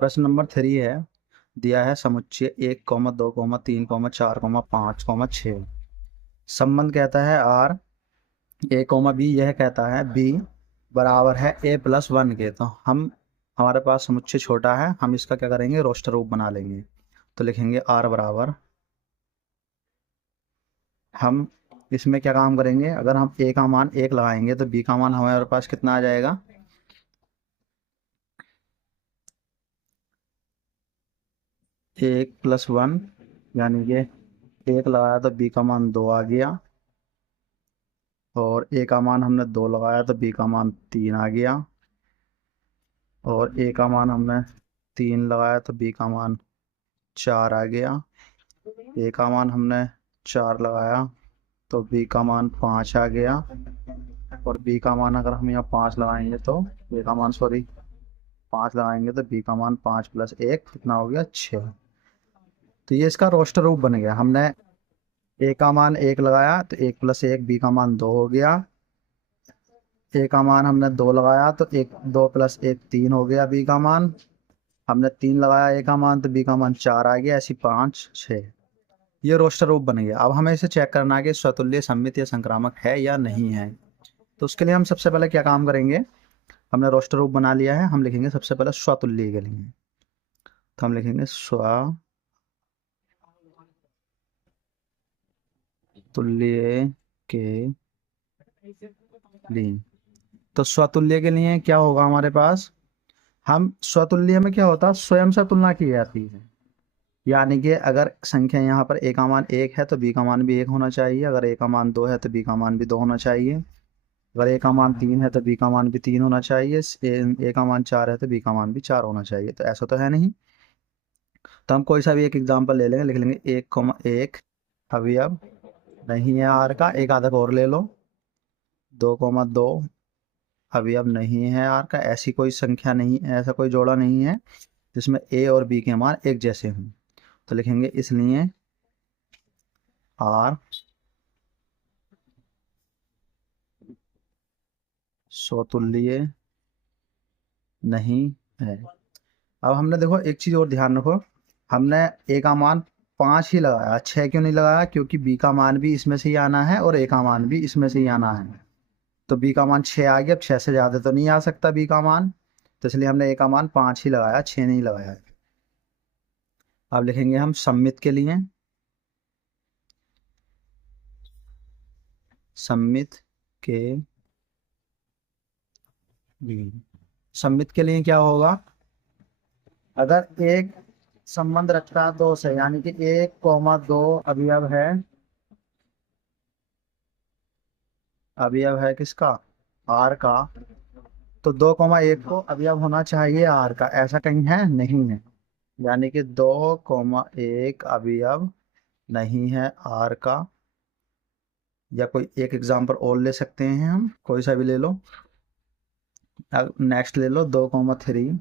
प्रश्न नंबर 3 है, दिया है समुच्चय 1, 2, 3, 4, 5, 6। संबंध कहता है आर ए कोमा बी, यह कहता है बी बराबर है a+1 के। तो हम हमारे पास समुच्चय छोटा है, हम इसका क्या करेंगे, रोस्टर रूप बना लेंगे। तो लिखेंगे आर बराबर, हम इसमें क्या काम करेंगे, अगर हम ए का मान 1 लगाएंगे तो बी का मान हमारे पास कितना आ जाएगा, 1+1, यानी कि 1 लगाया तो बी का मान 2 आ गया, और ए का मान हमने 2 लगाया तो बी का मान 3 आ गया, और ए का मान हमने 3 लगाया तो बी का मान 4 आ गया, ए का मान हमने 4 लगाया तो बी का मान 5 आ गया, और बी का मान अगर हम यहाँ 5 लगाएंगे तो ए का मान, सॉरी 5 लगाएंगे तो बी का मान 5+1 कितना हो गया, 6। तो ये इसका रोस्टर रूप बन गया। हमने ए का मान 1 लगाया तो 1+1 बी का मान 2 हो गया, ए का मान हमने 2 लगाया तो 2+1 3 हो गया बी का मान, हमने 3 लगाया ए का मान तो बी का मान 4 आ गया, ऐसी 5 6। ये रोस्टर रूप बन गया। अब हमें इसे चेक करना है कि स्वतुल्य, सममित या संक्रामक है या नहीं है। तो उसके लिए हम सबसे पहले क्या काम करेंगे, हमने रोस्टर रूप बना लिया है, हम लिखेंगे सबसे पहले स्वतुल्य के लिए। तो हम लिखेंगे स्वतुल्य के लिए। तो स्वतुल्य के लिए क्या होगा हमारे पास, हम स्वतुल्य में क्या होता है, स्वयं से तुलना की जाती है। यानी कि अगर संख्या यहाँ पर ए का मान 1 है तो बी का मान भी 1 होना चाहिए, अगर ए का मान 2 है तो बी का मान भी 2 होना चाहिए, अगर ए का मान 3 है तो बी का मान भी 3 होना चाहिए, ए का मान 4 है तो बी का मान भी 4 होना चाहिए। तो ऐसा तो है नहीं। तो हम कोई सा भी एक एग्जांपल ले लेंगे, लिख लेंगे 1, 1 नहीं है आर का, एक आधा और ले लो, 2, 2 अवयव नहीं है आर का। ऐसी कोई संख्या नहीं, ऐसा कोई जोड़ा नहीं है जिसमें ए और बी के मान एक जैसे हों। तो लिखेंगे इसलिए आर स्वतुल्य नहीं है। अब हमने देखो एक चीज और ध्यान रखो, हमने ए का मान 5 ही लगाया, 6 क्यों नहीं लगाया, क्योंकि बी का मान भी इसमें से ही आना है और ए का मान भी इसमें से ही आना है। तो बी का मान 6 आ गया, अब 6 से ज्यादा तो नहीं आ सकता बी का मान, तो इसलिए हमने ए का मान 5 ही लगाया, 6 नहीं लगाया। अब लिखेंगे हम सममित के लिए, सममित के लिए, सममित के लिए क्या होगा, अगर एक संबंध रखता है 2 से, यानी कि 1, 2 अवयव है, अवयव है किसका, आर का, तो 2, 1 को अवयव होना चाहिए आर का, ऐसा कहीं है नहीं है। यानी कि 2, 1 अवयव नहीं है आर का। या कोई एक एग्जांपल और ले सकते हैं, हम कोई सा भी ले लो। अब नेक्स्ट ले लो 2, 3,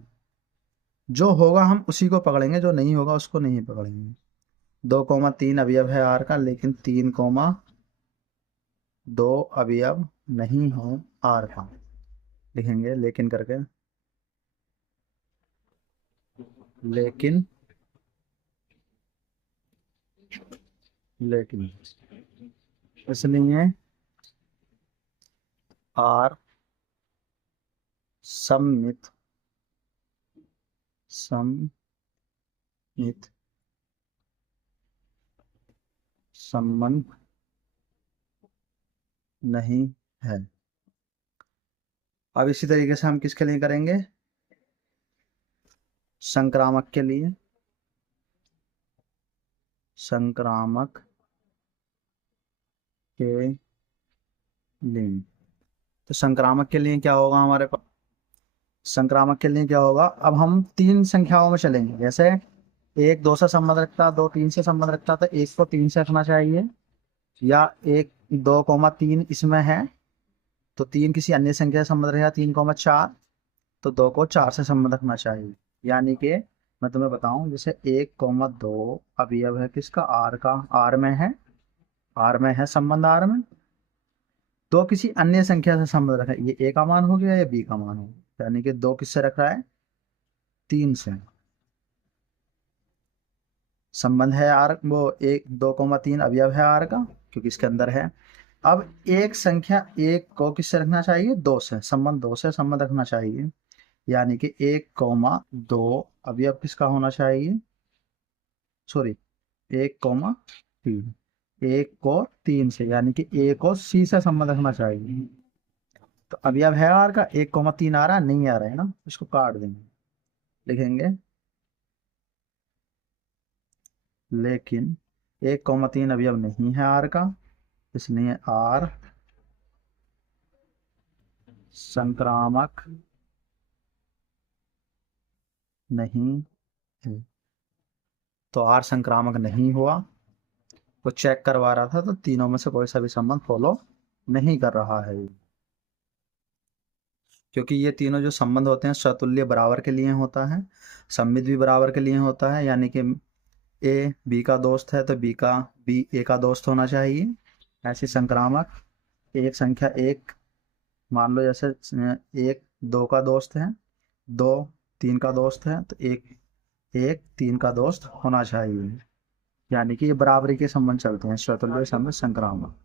जो होगा हम उसी को पकड़ेंगे, जो नहीं होगा उसको नहीं पकड़ेंगे। 2, 3 अवयव है आर का, लेकिन 3, 2 अवयव नहीं हो आर का। लिखेंगे लेकिन करके, लेकिन, लेकिन इसलिए आर सममित, सममित संबंध नहीं है। अब इसी तरीके से हम किसके लिए करेंगे, संक्रामक के लिए। संक्रामक के लिए, तो संक्रामक के लिए क्या होगा हमारे पास, संक्रामक के लिए क्या होगा, अब हम 3 संख्याओं में चलेंगे। जैसे 1, 2 से संबंध रखता है, 2, 3 से संबंध रखता है, तो 1 को 3 से रखना चाहिए, या 1, 2, 3 इसमें है तो 3 किसी अन्य संख्या से संबंध रहेगा, 3, 4 तो 2 को 4 से संबंध रखना चाहिए। यानी कि मैं तुम्हें बताऊं, जैसे 1, 2 अवयव है किसका, आर का, आर में है, आर में है संबंध, आर में 2 किसी अन्य संख्या से संबंध रखा, ये ए का मान हो गया या बी का मान हो, यानी कि 2 किससे रख रहा है, 3 से। संबंध है आर, वो 1 2 3 अवयव है आर का, क्योंकि इसके अंदर है। अब एक संख्या 1 को किससे रखना चाहिए, 2 से, संबंध 2 से संबंध रखना चाहिए। यानी कि 1 2 अवयव किसका होना चाहिए, सॉरी 1 3, 1 को 3 से, यानी कि ए को सी से संबंध रखना चाहिए। तो अवयव है आर का, 1 3 आ रहा है, नहीं आ रहा है ना, इसको काट देंगे, लिखेंगे लेकिन 1 3 अवयव नहीं है आर का, इसलिए आर संक्रामक नहीं है। तो आर संक्रामक नहीं हुआ। वो चेक करवा रहा था, तो तीनों में से कोई सा भी संबंध फॉलो नहीं कर रहा है, क्योंकि ये तीनों जो संबंध होते हैं सतुल्य बराबर के लिए होता है, सममित भी बराबर के लिए होता है। यानी कि ए बी का दोस्त है तो बी ए का दोस्त होना चाहिए। ऐसी संक्रामक एक संख्या एक, मान लो जैसे 1 2 का दोस्त है, 2 3 का दोस्त है, तो 1 1 3 का दोस्त होना चाहिए। यानी कि ये बराबरी के संबंध चलते हैं, स्वतुल्य संबंध संक्रामक।